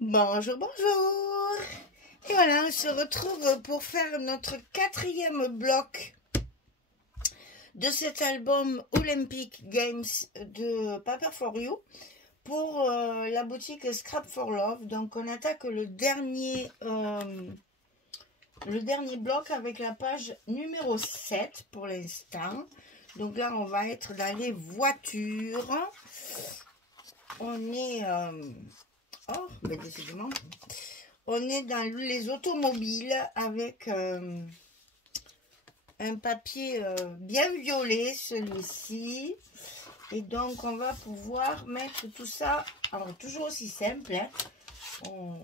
Bonjour, bonjour. Et voilà, on se retrouve pour faire notre quatrième bloc de cet album Olympic Games de Paper for You pour la boutique Scrap for Love. Donc on attaque le dernier bloc avec la page numéro 7 pour l'instant. Donc là on va être dans les voitures. On est oh, mais décidément, on est dans les automobiles avec un papier bien violet, celui-ci. Et donc, on va pouvoir mettre tout ça, alors toujours aussi simple, hein.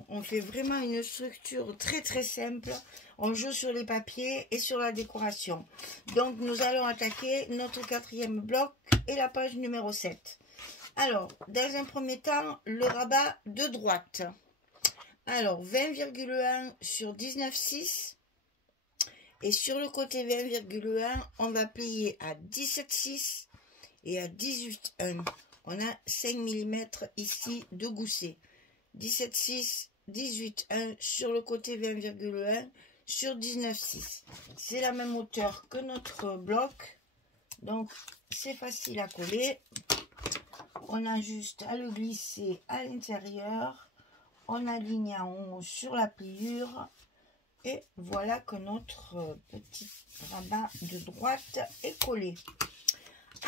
On fait vraiment une structure très très simple. On joue sur les papiers et sur la décoration. Donc, nous allons attaquer notre quatrième bloc et la page numéro 7. Alors, dans un premier temps, le rabat de droite. Alors, 20,1 sur 19,6. Et sur le côté 20,1, on va plier à 17,6 et à 18,1. On a 5 mm ici de gousset. 17,6, 18,1 sur le côté 20,1 sur 19,6. C'est la même hauteur que notre bloc. Donc, c'est facile à coller. On a juste à le glisser à l'intérieur. On aligne en haut sur la pliure. Et voilà que notre petit rabat de droite est collé.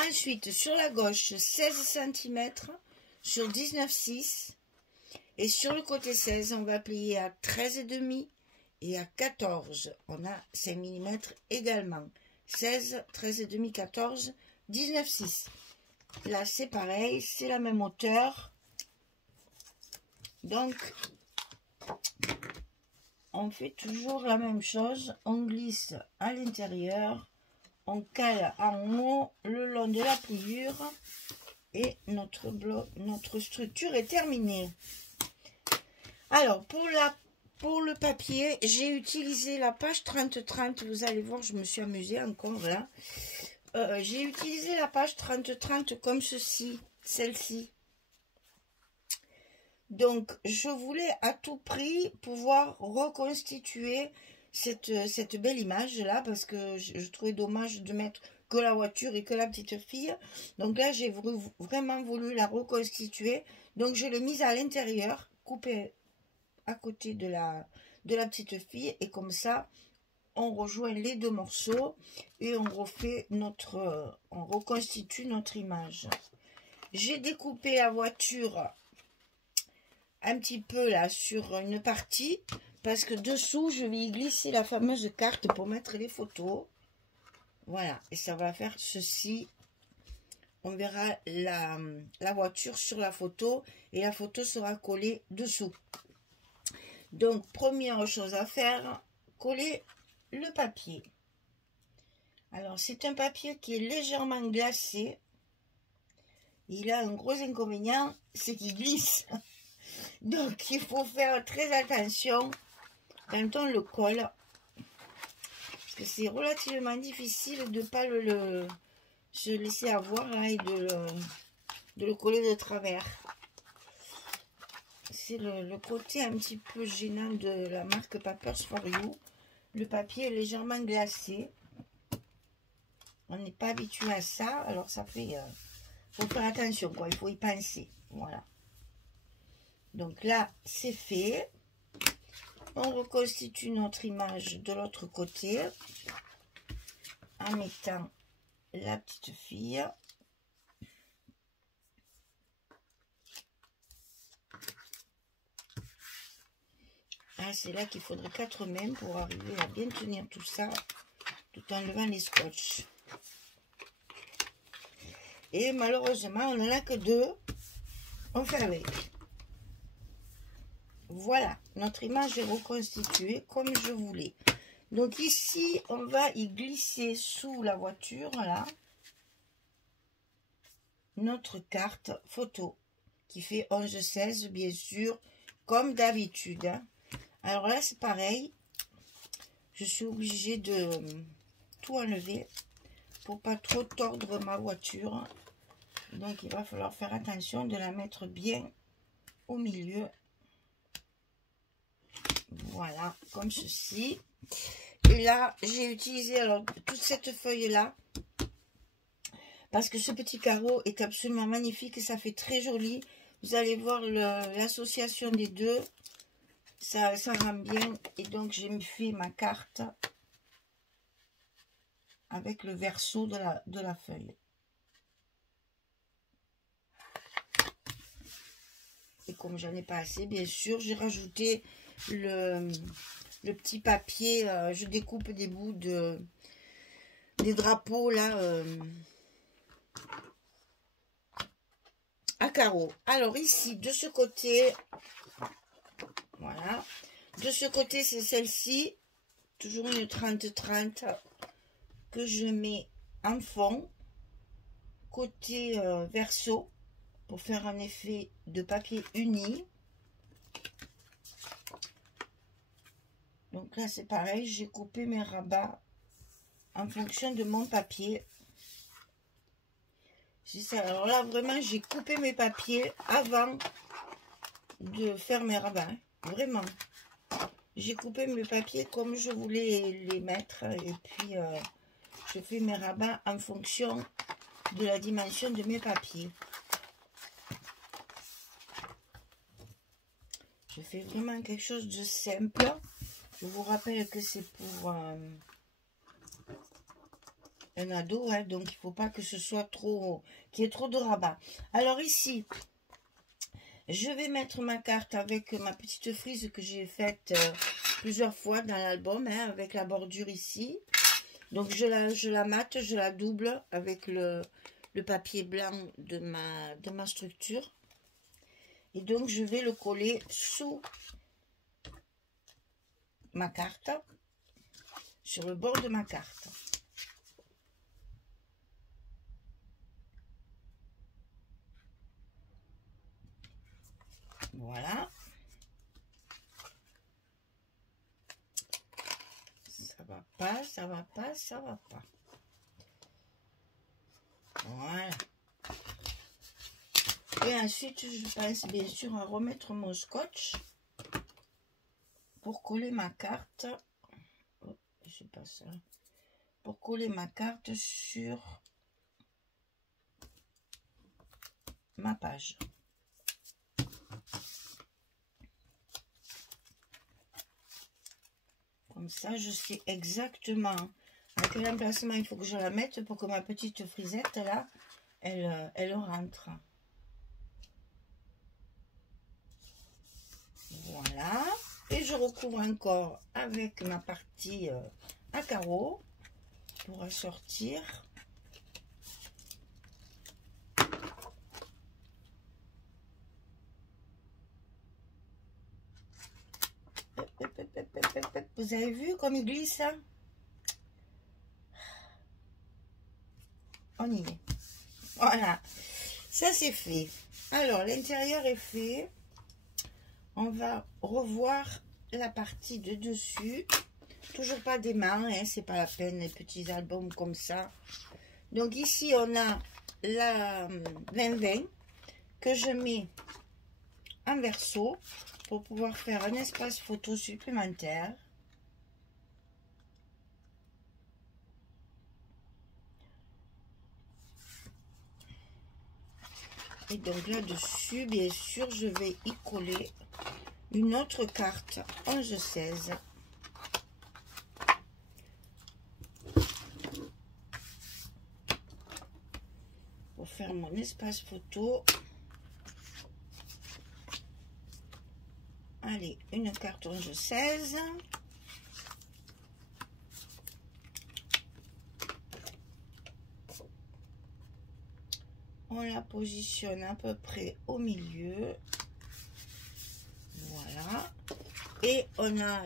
Ensuite, sur la gauche, 16 cm sur 19,6. Et sur le côté 16, on va plier à 13,5 et à 14. On a 5 mm également. 16, 13,5, 14, 19,6. Là, c'est pareil, c'est la même hauteur. Donc, on fait toujours la même chose. On glisse à l'intérieur. On cale en haut le long de la pliure. Et notre structure est terminée. Alors, pour le papier, j'ai utilisé la page 30-30. Vous allez voir, je me suis amusée encore là. J'ai utilisé la page 30-30 comme ceci, celle-ci. Donc, je voulais à tout prix pouvoir reconstituer cette belle image-là, parce que je trouvais dommage de mettre que la voiture et que la petite fille. Donc là, j'ai vraiment voulu la reconstituer. Donc, je l'ai mise à l'intérieur, coupée à côté de la petite fille. Et comme ça, on rejoint les deux morceaux et on refait on reconstitue notre image. J'ai découpé la voiture un petit peu là sur une partie parce que dessous je vais y glisser la fameuse carte pour mettre les photos. Voilà, et ça va faire ceci. On verra la voiture sur la photo et la photo sera collée dessous. Donc, première chose à faire, coller le papier. Alors, c'est un papier qui est légèrement glacé. Il a un gros inconvénient, c'est qu'il glisse. Donc, il faut faire très attention quand on le colle. Parce que c'est relativement difficile de ne pas se laisser avoir là, et de le coller de travers. C'est le côté un petit peu gênant de la marque Papers for You. Le papier est légèrement glacé. On n'est pas habitué à ça. Alors ça fait... faut faire attention, quoi. Il faut y penser. Voilà. Donc là, c'est fait. On reconstitue notre image de l'autre côté. En mettant la petite fille. Ah, c'est là qu'il faudrait 4 mains pour arriver à bien tenir tout ça, tout en levant les scotch. Et malheureusement, on n'en a que 2. On fait avec. Voilà, notre image est reconstituée comme je voulais. Donc ici, on va y glisser sous la voiture, là, notre carte photo, qui fait 11-16, bien sûr, comme d'habitude, hein. Alors là, c'est pareil. Je suis obligée de tout enlever pour pas trop tordre ma voiture. Donc, il va falloir faire attention de la mettre bien au milieu. Voilà, comme ceci. Et là, j'ai utilisé alors toute cette feuille-là parce que ce petit carreau est absolument magnifique et ça fait très joli. Vous allez voir l'association des deux, ça rend bien. Et donc, j'ai fait ma carte avec le verso de la feuille. Et comme j'en ai pas assez, bien sûr, j'ai rajouté le petit papier. Je découpe des bouts des drapeaux là à carreaux. Alors ici, de ce côté, voilà. De ce côté, c'est celle-ci, toujours une 30-30 que je mets en fond, côté verso, pour faire un effet de papier uni. Donc là, c'est pareil, j'ai coupé mes rabats en fonction de mon papier. C'est ça. Alors là, vraiment, j'ai coupé mes papiers avant de faire mes rabats. Vraiment. J'ai coupé mes papiers comme je voulais les mettre. Et puis, je fais mes rabats en fonction de la dimension de mes papiers. Je fais vraiment quelque chose de simple. Je vous rappelle que c'est pour un ado, hein, donc il ne faut pas que ce soit trop, qu'il y ait trop de rabats. Alors ici, je vais mettre ma carte avec ma petite frise que j'ai faite plusieurs fois dans l'album, hein, avec la bordure ici. Donc je la mate, je la double avec le papier blanc de ma structure. Et donc je vais le coller sous ma carte, sur le bord de ma carte. Voilà. Ça va pas, ça va pas, ça va pas. Voilà. Et ensuite, je pense bien sûr à remettre mon scotch pour coller ma carte. Oh, je sais pas ça. Pour coller ma carte sur ma page. Comme ça, je sais exactement à quel emplacement il faut que je la mette pour que ma petite frisette là, elle rentre. Voilà. Et je recouvre encore avec ma partie à carreaux pour assortir. Vous avez vu comme il glisse, hein? On y est. Voilà. Ça, c'est fait. Alors, l'intérieur est fait. On va revoir la partie de dessus. Toujours pas d'aimant, hein, c'est pas la peine, les petits albums comme ça. Donc ici, on a la 20-20 que je mets en verso pour pouvoir faire un espace photo supplémentaire. Et donc là-dessus, bien sûr, je vais y coller une autre carte 11-16. Pour faire mon espace photo. Allez, une carte 11-16. On la positionne à peu près au milieu. Voilà. Et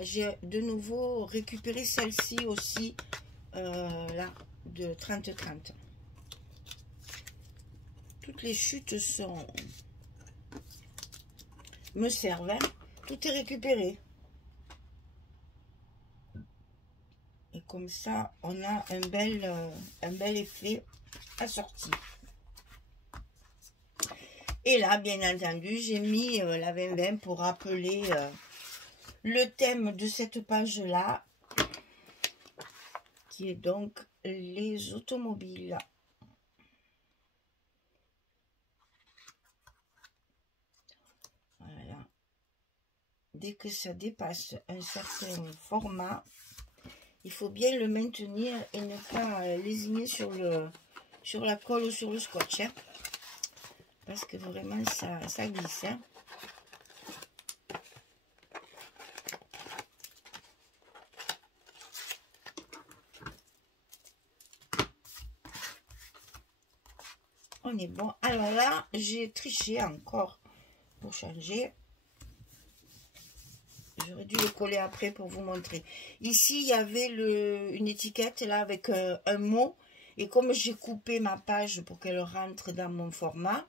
j'ai de nouveau récupéré celle-ci aussi, là, de 30-30. Toutes les chutes me servent, hein. Tout est récupéré. Et comme ça, on a un bel effet assorti. Et là, bien entendu, j'ai mis la 20-20 pour rappeler le thème de cette page-là, qui est donc les automobiles. Voilà. Dès que ça dépasse un certain format, il faut bien le maintenir et ne pas lésiner sur la colle ou sur le scotch. Hein, parce que vraiment, ça glisse. Hein. On est bon. Alors là, j'ai triché encore pour changer. J'aurais dû le coller après pour vous montrer. Ici, il y avait une étiquette là avec un mot. Et comme j'ai coupé ma page pour qu'elle rentre dans mon format,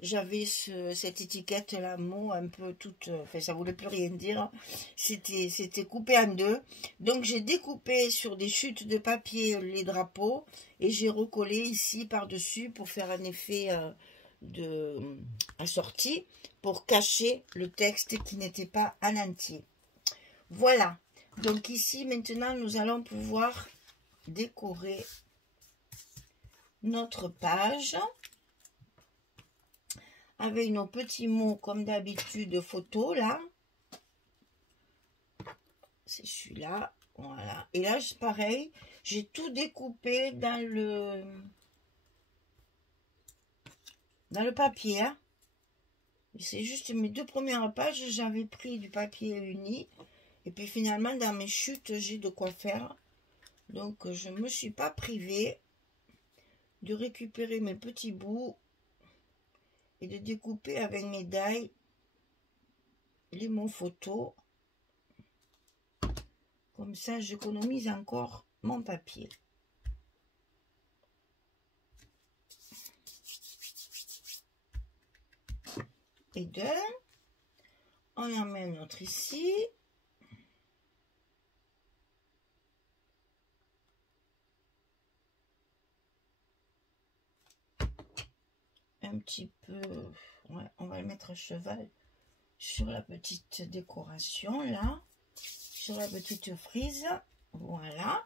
j'avais cette étiquette là, mot un peu toute... Enfin, ça voulait plus rien dire. C'était coupé en deux. Donc, j'ai découpé sur des chutes de papier les drapeaux. Et j'ai recollé ici par-dessus pour faire un effet assorti. Pour cacher le texte qui n'était pas en entier. Voilà. Donc ici, maintenant, nous allons pouvoir décorer notre page avec nos petits mots comme d'habitude photo là. C'est celui-là. Voilà. Et là, pareil, j'ai tout découpé dans le papier. Hein. C'est juste mes deux premières pages, j'avais pris du papier uni. Et puis finalement, dans mes chutes, j'ai de quoi faire. Donc, je ne me suis pas privée de récupérer mes petits bouts et de découper avec mes die les mots photos. Comme ça, j'économise encore mon papier. Et deux, on en met un autre ici. Un petit peu, ouais, on va le mettre à cheval sur la petite décoration là, sur la petite frise. Voilà.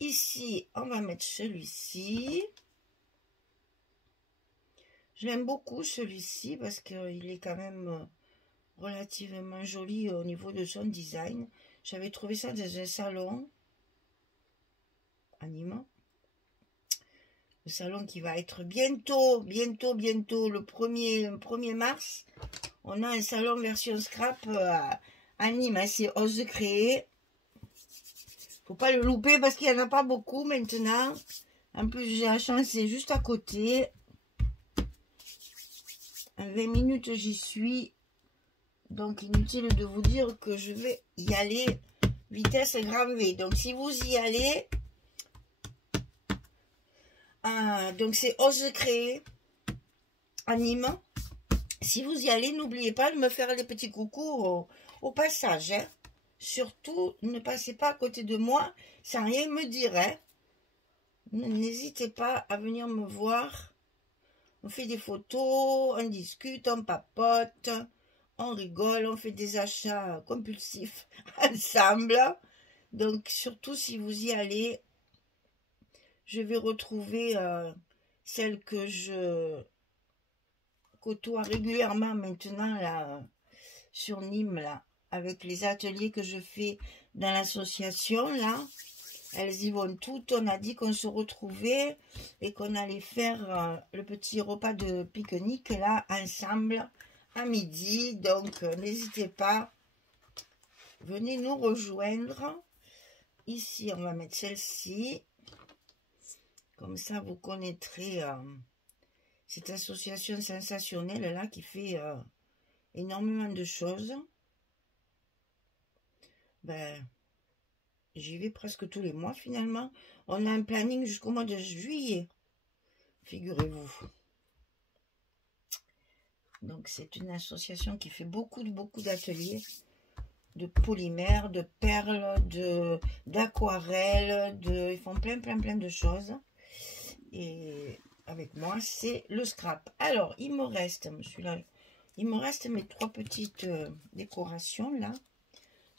Ici, on va mettre celui-ci. Je l'aime beaucoup celui-ci parce qu'il est quand même relativement joli au niveau de son design. J'avais trouvé ça dans un salon à Nîmes. Le salon qui va être bientôt, le 1er mars. On a un salon version scrap à Nîmes. Hein, c'est Ose Créer. Faut pas le louper parce qu'il n'y en a pas beaucoup maintenant. En plus, j'ai la chance, c'est juste à côté. En 20 minutes, j'y suis. Donc, inutile de vous dire que je vais y aller vitesse grand V. Donc, si vous y allez... donc, c'est Ose Créer à Nîmes. Si vous y allez, n'oubliez pas de me faire des petits coucous au passage. Hein. Surtout, ne passez pas à côté de moi sans rien me dire. Hein. N'hésitez pas à venir me voir. On fait des photos, on discute, on papote, on rigole, on fait des achats compulsifs ensemble. Donc, surtout si vous y allez, je vais retrouver celle que je côtoie régulièrement maintenant là, sur Nîmes, là, avec les ateliers que je fais dans l'association, là. Elles y vont toutes. On a dit qu'on se retrouvait et qu'on allait faire le petit repas de pique-nique, là, ensemble, à midi. Donc, n'hésitez pas, venez nous rejoindre. Ici, on va mettre celle-ci. Comme ça, vous connaîtrez cette association sensationnelle, là, qui fait énormément de choses. Ben, j'y vais presque tous les mois, finalement. On a un planning jusqu'au mois de juillet, figurez-vous. Donc, c'est une association qui fait beaucoup d'ateliers de polymères, de perles, d'aquarelles, ils font plein de choses. Et avec moi, c'est le scrap. Alors, il me reste, celui-là, Il me reste mes 3 petites décorations là.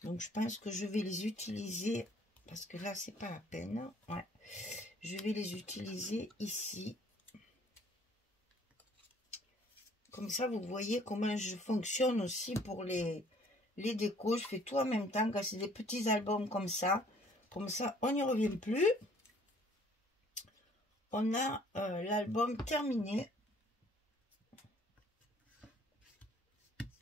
Donc je pense que je vais les utiliser parce que là c'est pas la peine. Ouais. Je vais les utiliser ici. Comme ça vous voyez comment je fonctionne aussi pour les décos. Je fais tout en même temps quand c'est des petits albums comme ça. Comme ça on n'y revient plus. On a l'album terminé.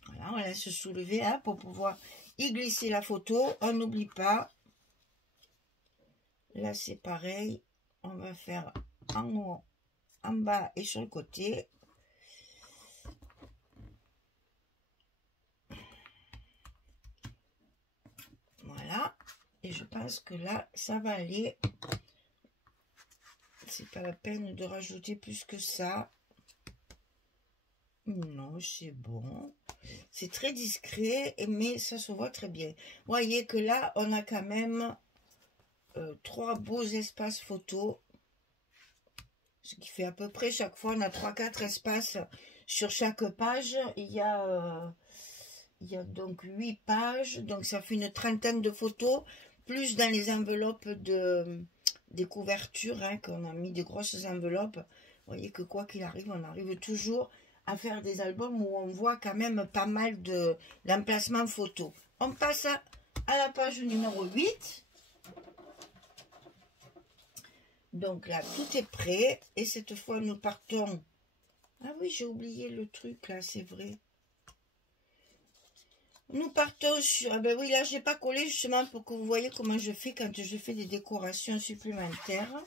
Voilà, on laisse se soulever hein, pour pouvoir y glisser la photo. On n'oublie pas. Là, c'est pareil. On va faire en haut, en bas et sur le côté. Voilà. Et je pense que là, ça va aller. C'est pas la peine de rajouter plus que ça. Non, c'est bon. C'est très discret, mais ça se voit très bien. Vous voyez que là, on a quand même 3 beaux espaces photos. Ce qui fait à peu près, chaque fois, on a 3-4 espaces sur chaque page. Il y a donc 8 pages. Donc, ça fait une trentaine de photos. Plus dans les enveloppes des couvertures, hein, qu'on a mis des grosses enveloppes. Vous voyez que quoi qu'il arrive, on arrive toujours à faire des albums où on voit quand même pas mal d'emplacements photos. On passe à la page numéro 8. Donc là, tout est prêt. Et cette fois, nous partons... Ah oui, j'ai oublié le truc là, c'est vrai. Nous partons sur... Ah ben oui, là, j'ai pas collé justement pour que vous voyez comment je fais quand je fais des décorations supplémentaires.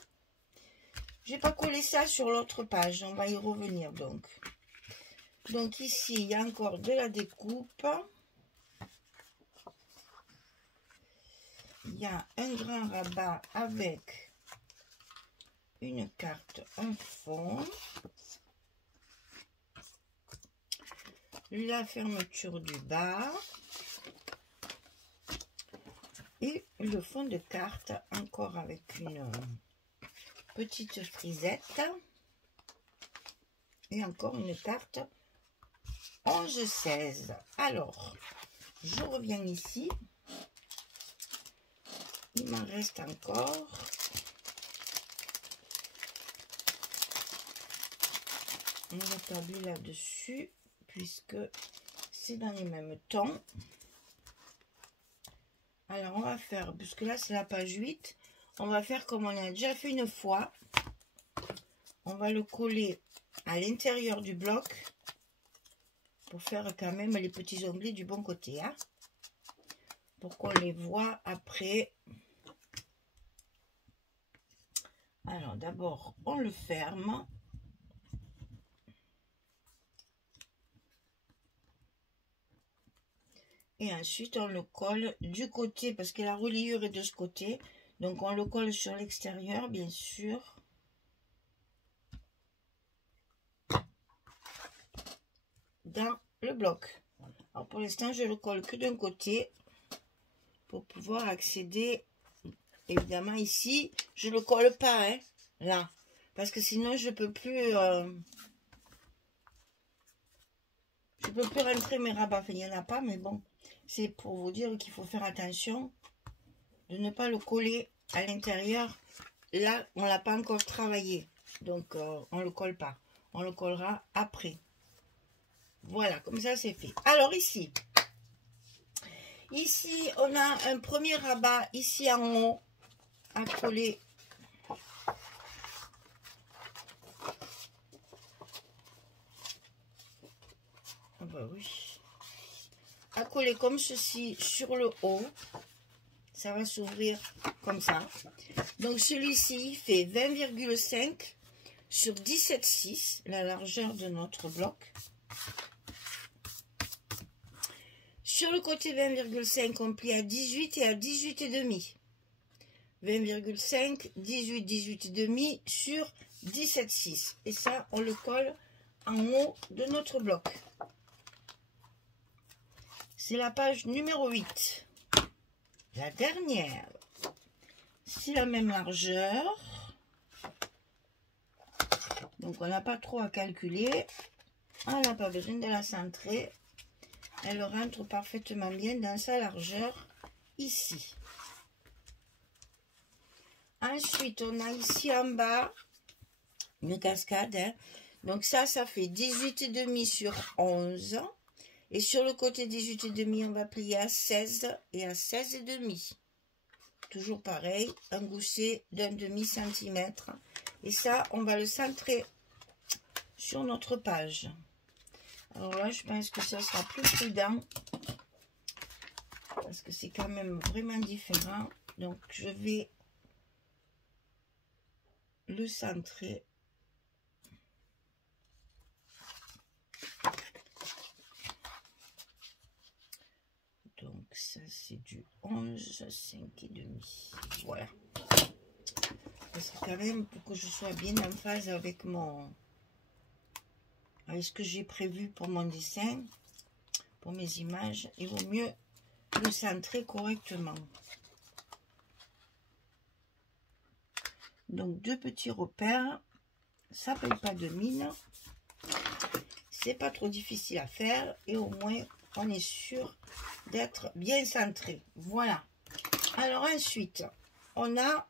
J'ai pas collé ça sur l'autre page. On va y revenir donc. Donc ici, il y a encore de la découpe. Il y a un grand rabat avec une carte en fond. La fermeture du bas. Et le fond de carte encore avec une petite frisette. Et encore une carte 11-16. Alors, je reviens ici. Il m'en reste encore. On va tabler là-dessus, puisque c'est dans les mêmes tons. Alors, on va faire, puisque là, c'est la page 8, on va faire comme on a déjà fait une fois. On va le coller à l'intérieur du bloc pour faire quand même les petits onglets du bon côté, hein, pour qu'on les voit après. Alors d'abord on le ferme et ensuite on le colle du côté parce que la reliure est de ce côté, donc on le colle sur l'extérieur bien sûr. Dans le bloc. Alors pour l'instant je le colle que d'un côté pour pouvoir accéder. Évidemment ici je le colle pas hein, là parce que sinon je peux plus rentrer mes rabats. Enfin, il n'y en a pas, mais bon, c'est pour vous dire qu'il faut faire attention de ne pas le coller à l'intérieur. Là on l'a pas encore travaillé, donc on le colle pas, on le collera après. Voilà, comme ça c'est fait. Alors ici on a un premier rabat ici en haut à coller. Ah bah oui. À coller comme ceci sur le haut. Ça va s'ouvrir comme ça. Donc celui-ci fait 20,5 sur 17,6, la largeur de notre bloc. Sur le côté 20,5, on plie à 18 et à 18,5. 20,5, 18, 18,5 sur 17,6. Et ça, on le colle en haut de notre bloc. C'est la page numéro 8. La dernière. C'est la même largeur. Donc, on n'a pas trop à calculer. On n'a pas besoin de la centrer. Elle rentre parfaitement bien dans sa largeur ici. Ensuite, on a ici en bas une cascade. Hein. Donc ça fait 18,5 sur 11. Et sur le côté 18,5, on va plier à 16 et à 16,5. Toujours pareil, un gousset d'un demi-centimètre. Et ça, on va le centrer sur notre page. Alors là, je pense que ça sera plus prudent. Parce que c'est quand même vraiment différent. Donc, je vais le centrer. Donc, ça, c'est du 11, 5,5. Voilà. Parce que quand même, pour que je sois bien en phase avec avec ce que j'ai prévu pour mon dessin, pour mes images, il vaut mieux le centrer correctement. Donc, 2 petits repères. Ça ne paye pas de mine. C'est pas trop difficile à faire. Et au moins, on est sûr d'être bien centré. Voilà. Alors ensuite, on a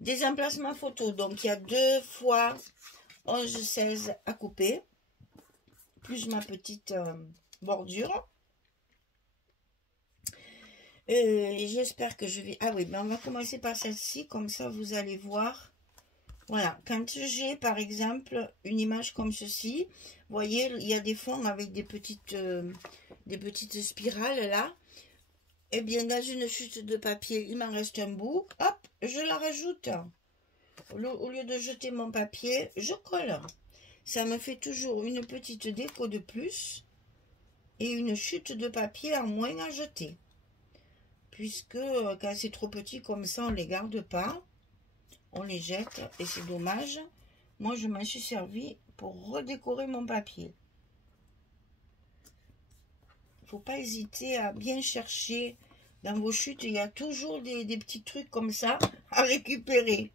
des emplacements photos. Donc, il y a 2 fois 11-16 à couper. Plus ma petite bordure. J'espère que je vais... Ah oui, ben on va commencer par celle-ci. Comme ça, vous allez voir. Voilà. Quand j'ai, par exemple, une image comme ceci, vous voyez, il y a des fonds avec des petites spirales là. Eh bien, dans une chute de papier, il m'en reste un bout. Hop, je la rajoute. Au lieu de jeter mon papier, je colle. Ça me fait toujours une petite déco de plus et une chute de papier en moins à jeter. Puisque quand c'est trop petit comme ça, on ne les garde pas. On les jette et c'est dommage. Moi, je m'en suis servi pour redécorer mon papier. Il ne faut pas hésiter à bien chercher. Dans vos chutes, il y a toujours des petits trucs comme ça à récupérer.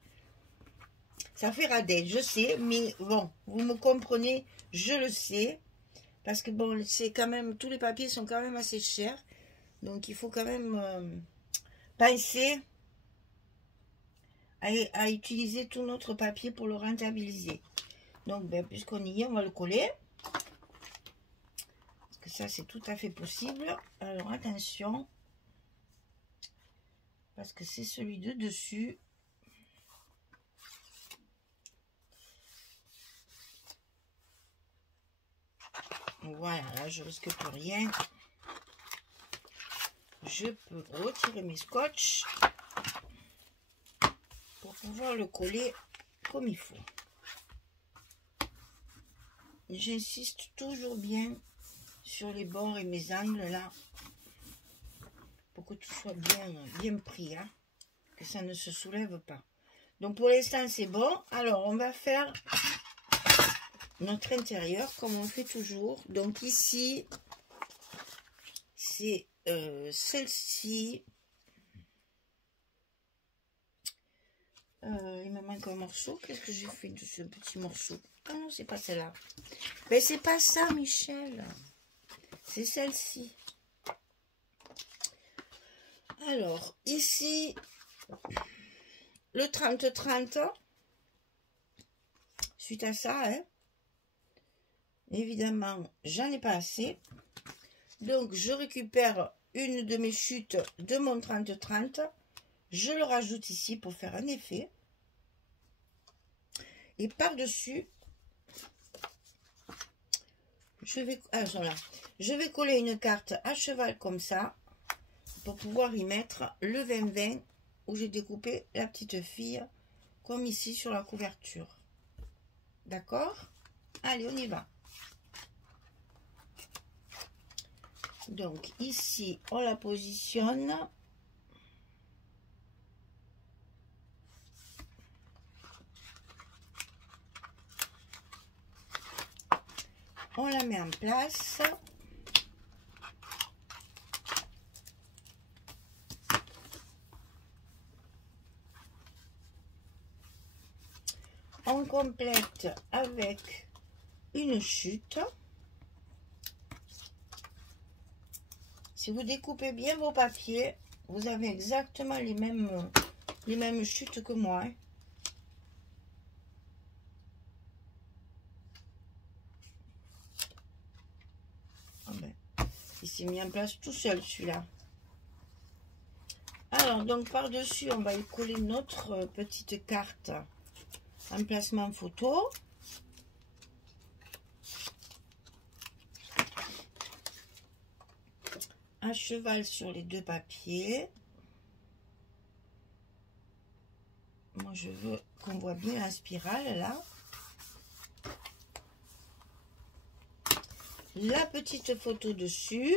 Ça fait radin, je sais, mais bon, vous me comprenez, je le sais. Parce que bon, c'est quand même, tous les papiers sont quand même assez chers. Donc, il faut quand même penser à utiliser tout notre papier pour le rentabiliser. Donc, ben, puisqu'on y est, on va le coller. Parce que ça, c'est tout à fait possible. Alors, attention. Parce que c'est celui de dessus. Voilà, là, je risque plus rien. Je peux retirer mes scotch pour pouvoir le coller comme il faut. J'insiste toujours bien sur les bords et mes angles là pour que tout soit bien pris, hein, que ça ne se soulève pas. Donc pour l'instant c'est bon. Alors on va faire notre intérieur comme on fait toujours. Donc ici c'est celle-ci. Il me manque un morceau. Qu'est-ce que j'ai fait de ce petit morceau? Ah non, c'est pas celle-là. Mais c'est pas ça, Michel. C'est celle-ci. Alors, ici, le 30-30. Suite à ça, hein, évidemment, j'en ai pas assez. Donc, je récupère une de mes chutes de mon 30-30. Je le rajoute ici pour faire un effet. Et par-dessus, je vais coller une carte à cheval comme ça pour pouvoir y mettre le 20-20 où j'ai découpé la petite fille comme ici sur la couverture. D'accord? Allez, on y va. Donc ici, on la positionne. On la met en place. On complète avec une chute. Si vous découpez bien vos papiers, vous avez exactement les mêmes chutes que moi. Hein. Ah ben, il s'est mis en place tout seul celui-là. Alors, donc par-dessus, on va y coller notre petite carte emplacement photo. À cheval sur les deux papiers. Moi, je veux qu'on voit bien la spirale, là. La petite photo dessus.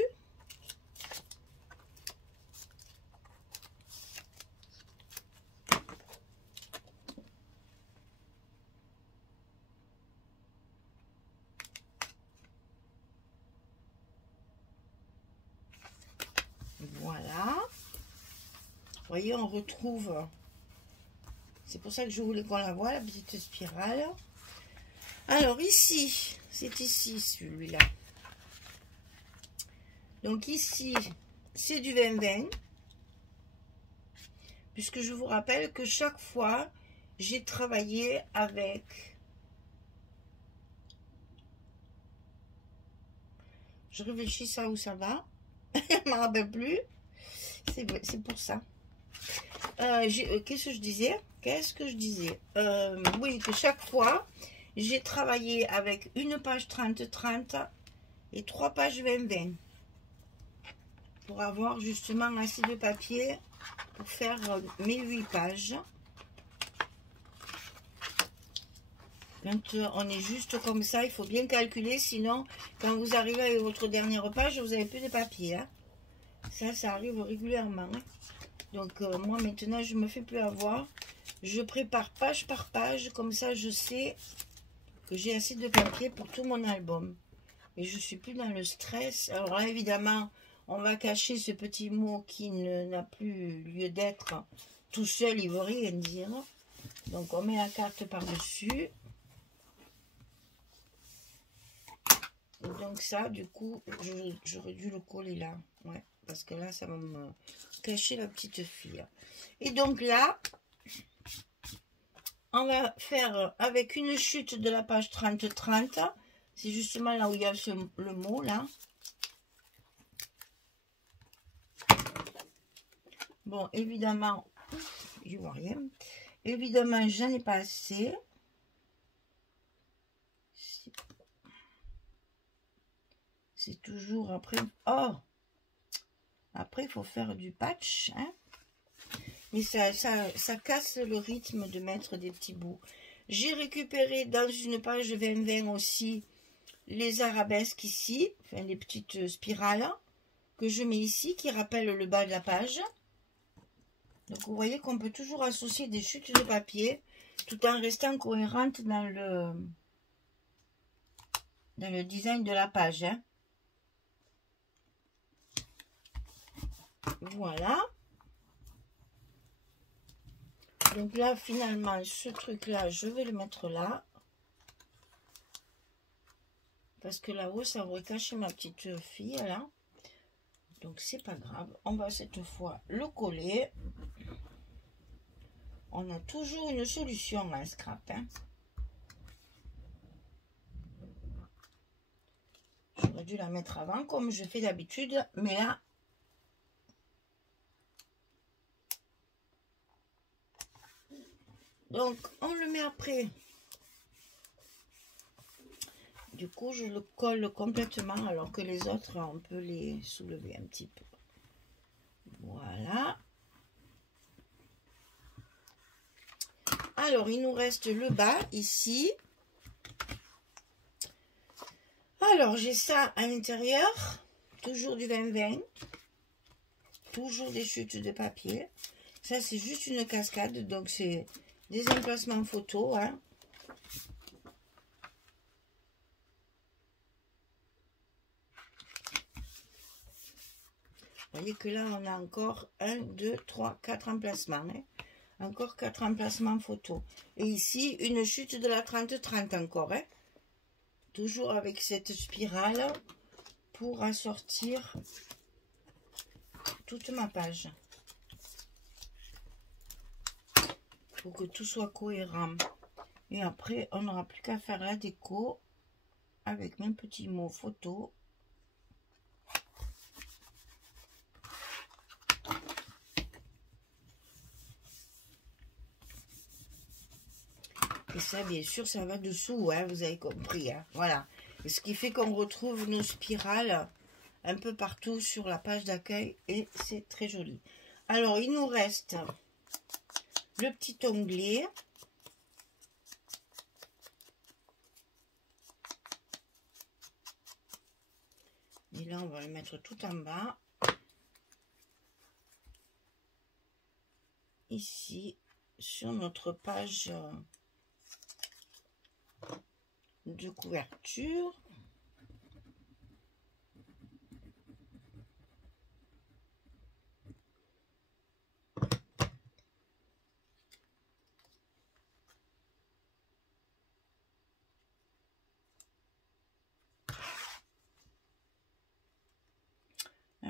Voilà. Vous voyez, on retrouve... C'est pour ça que je voulais qu'on la voie, la petite spirale. Alors ici, c'est ici celui-là. Donc ici, c'est du 20-20. Puisque je vous rappelle que chaque fois, j'ai travaillé avec... Je réfléchis ça où ça va. Je ne me rappelle plus. C'est pour ça. Qu'est-ce que je disais? Oui, que chaque fois, j'ai travaillé avec une page 30-30 et 3 pages 20-20 pour avoir justement assez de papier pour faire mes 8 pages. Quand on est juste comme ça, il faut bien calculer, sinon quand vous arrivez avec votre dernière page, vous n'avez plus de papier. Hein. Ça arrive régulièrement. Hein. Donc moi maintenant, je ne me fais plus avoir. Je prépare page par page, comme ça je sais que j'ai assez de papier pour tout mon album. Et je ne suis plus dans le stress. Alors là, évidemment, on va cacher ce petit mot qui n'a plus lieu d'être. Tout seul, il ne veut rien dire. Donc on met la carte par-dessus. Donc ça, du coup, j'aurais dû le coller là. Ouais, parce que là, ça va me cacher la petite fille. Et donc là... On va faire avec une chute de la page 30-30. C'est justement là où il y a le mot, là. Bon, évidemment, je vois rien. Évidemment, j'en ai pas assez. C'est toujours après... Oh! Après, il faut faire du patch, hein. Mais ça casse le rythme de mettre des petits bouts. J'ai récupéré dans une page 20-20 aussi les arabesques ici, enfin les petites spirales que je mets ici qui rappellent le bas de la page. Donc vous voyez qu'on peut toujours associer des chutes de papier tout en restant cohérente dans le design de la page. Hein. Voilà. Donc là, finalement, ce truc-là, je vais le mettre là. Parce que là-haut, ça aurait caché ma petite fille, là. Donc, c'est pas grave. On va cette fois le coller. On a toujours une solution à scrap. Hein. J'aurais dû la mettre avant, comme je fais d'habitude. Mais là... Donc, on le met après. Du coup, je le colle complètement, alors que les autres, on peut les soulever un petit peu. Voilà. Alors, il nous reste le bas, ici. Alors, j'ai ça à l'intérieur. Toujours du 20-20. Toujours des chutes de papier. Ça, c'est juste une cascade, donc c'est... des emplacements photos, hein. Vous voyez que là, on a encore 1, 2, 3, 4 emplacements. Hein. Encore 4 emplacements photos. Et ici, une chute de la 30-30 encore. Hein. toujours avec cette spirale pour assortir toute ma page. Pour que tout soit cohérent. Et après, on n'aura plus qu'à faire la déco avec mes petits mots photo. Et ça, bien sûr, ça va dessous, hein, vous avez compris. Hein, voilà. Et ce qui fait qu'on retrouve nos spirales un peu partout sur la page d'accueil. Et c'est très joli. Alors, il nous reste le petit onglet. Et là, on va le mettre tout en bas. Ici, sur notre page de couverture.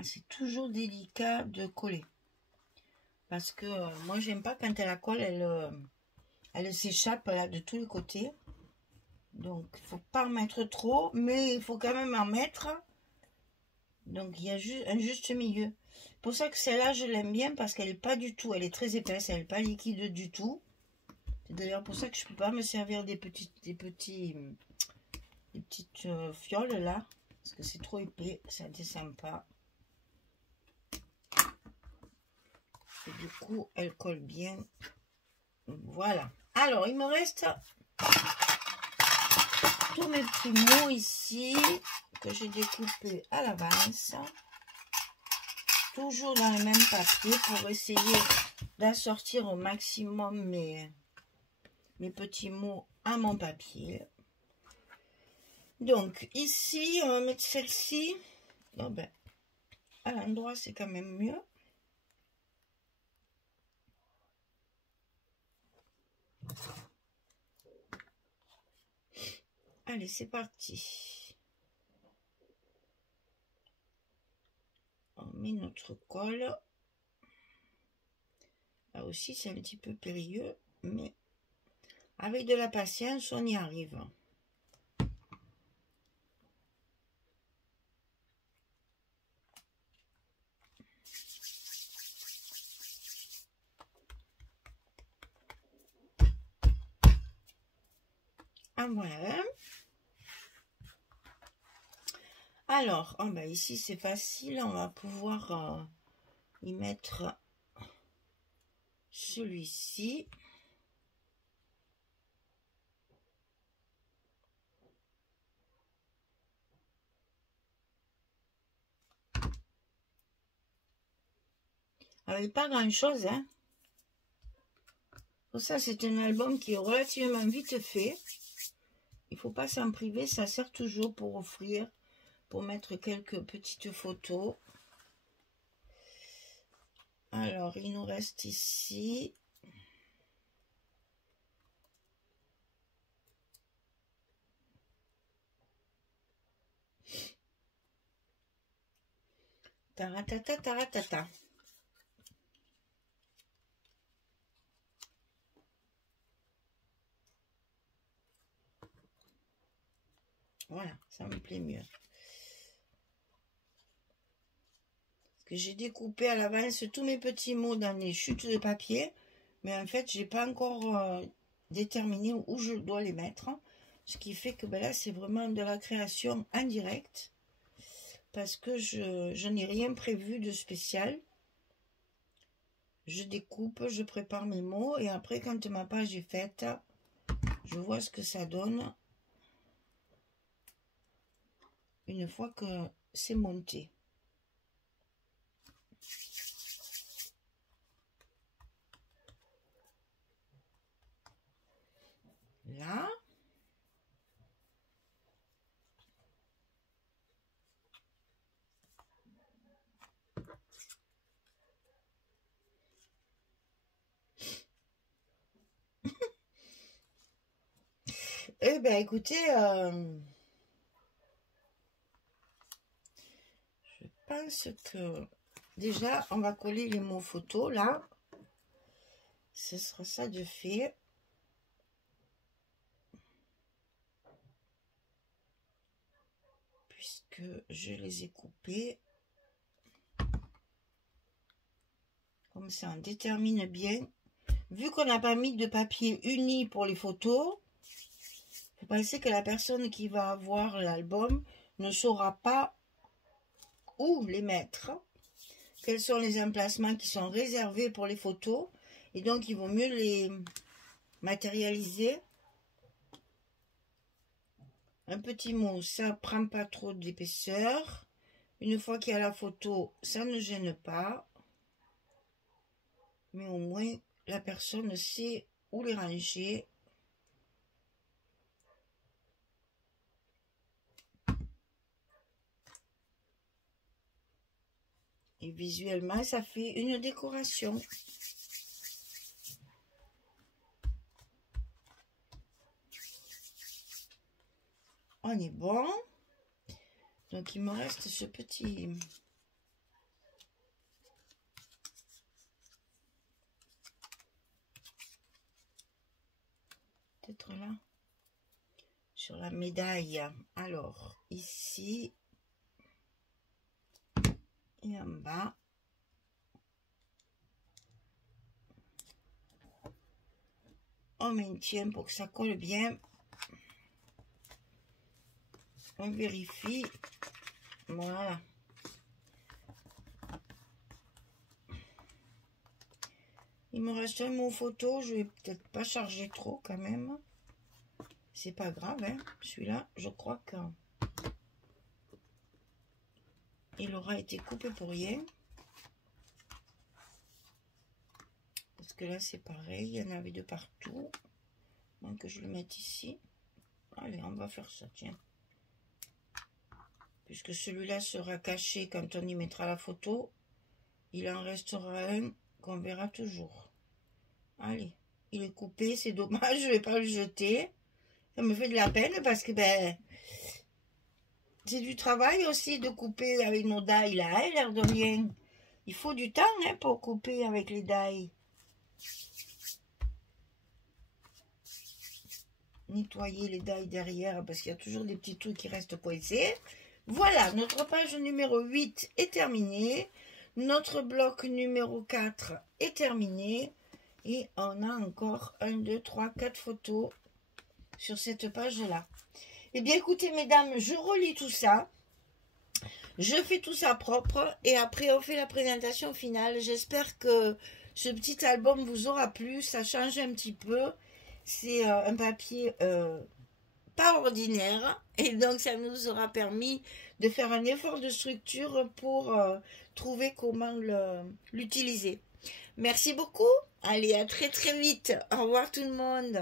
C'est toujours délicat de coller. Parce que moi, j'aime pas quand elle colle, elle s'échappe là de tous les côtés. Donc, il faut pas en mettre trop, mais il faut quand même en mettre. Donc, il y a juste un juste milieu. Pour ça que celle-là, je l'aime bien parce qu'elle est pas du tout, elle est très épaisse, elle n'est pas liquide du tout. C'est d'ailleurs pour ça que je peux pas me servir des petites fioles là. Parce que c'est trop épais, ça descend pas. Et du coup, elle colle bien. Voilà. Alors, il me reste tous mes petits mots ici que j'ai découpés à l'avance. Toujours dans le même papier pour essayer d'assortir au maximum mes petits mots à mon papier. Donc, ici, on va mettre celle-ci. Bon, ben, à l'endroit, c'est quand même mieux. Allez, c'est parti. On met notre colle. Là aussi, c'est un petit peu périlleux, mais avec de la patience, on y arrive. Ah, voilà. Alors, oh ben ici c'est facile, on va pouvoir y mettre celui-ci. Avec pas grand chose, hein. Pour ça, c'est un album qui est relativement vite fait. Il faut pas s'en priver, ça sert toujours pour offrir, pour mettre quelques petites photos. Alors, il nous reste ici. Taratata, taratata. Voilà, ça me plaît mieux. Parce que j'ai découpé à l'avance tous mes petits mots dans les chutes de papier. Mais en fait, j'ai pas encore déterminé où je dois les mettre. Ce qui fait que ben là, c'est vraiment de la création en direct. Parce que je n'ai rien prévu de spécial. Je découpe, je prépare mes mots. Et après, quand ma page est faite, je vois ce que ça donne. Une fois que c'est monté. Là. Eh bien, écoutez, pense que déjà, on va coller les mots photos là. Ce sera ça de fait. Puisque je les ai coupés. Comme ça, on détermine bien. Vu qu'on n'a pas mis de papier uni pour les photos, faut penser que la personne qui va avoir l'album ne saura pas où les mettre. Quels sont les emplacements qui sont réservés pour les photos. Et donc, il vaut mieux les matérialiser. Un petit mot, ça prend pas trop d'épaisseur. Une fois qu'il y a la photo, ça ne gêne pas. Mais au moins, la personne sait où les ranger. Et visuellement, ça fait une décoration. On est bon. Donc, il me reste ce petit... Peut-être là. Sur la médaille. Alors, ici. Et en bas. On maintient pour que ça colle bien. On vérifie. Voilà. Il me reste un mot photo. Je vais peut-être pas charger trop quand même. C'est pas grave, hein. Celui-là, je crois que il aura été coupé pour rien. Parce que là, c'est pareil. Il y en avait de partout. Donc, je le mette ici. Allez, on va faire ça, tiens. Puisque celui-là sera caché quand on y mettra la photo. Il en restera un qu'on verra toujours. Allez, il est coupé, c'est dommage, je vais pas le jeter. Ça me fait de la peine parce que ben c'est du travail aussi de couper avec nos die là, hein, l'air de rien. Il faut du temps hein, pour couper avec les die. Nettoyer les die derrière parce qu'il y a toujours des petits trucs qui restent coincés. Voilà, notre page numéro 8 est terminée. Notre bloc numéro 4 est terminé. Et on a encore 1, 2, 3, 4 photos sur cette page-là. Eh bien, écoutez, mesdames, je relis tout ça. Je fais tout ça propre. Et après, on fait la présentation finale. J'espère que ce petit album vous aura plu. Ça change un petit peu. C'est un papier pas ordinaire. Et donc, ça nous aura permis de faire un effort de structure pour trouver comment l'utiliser. Merci beaucoup. Allez, à très très vite. Au revoir tout le monde.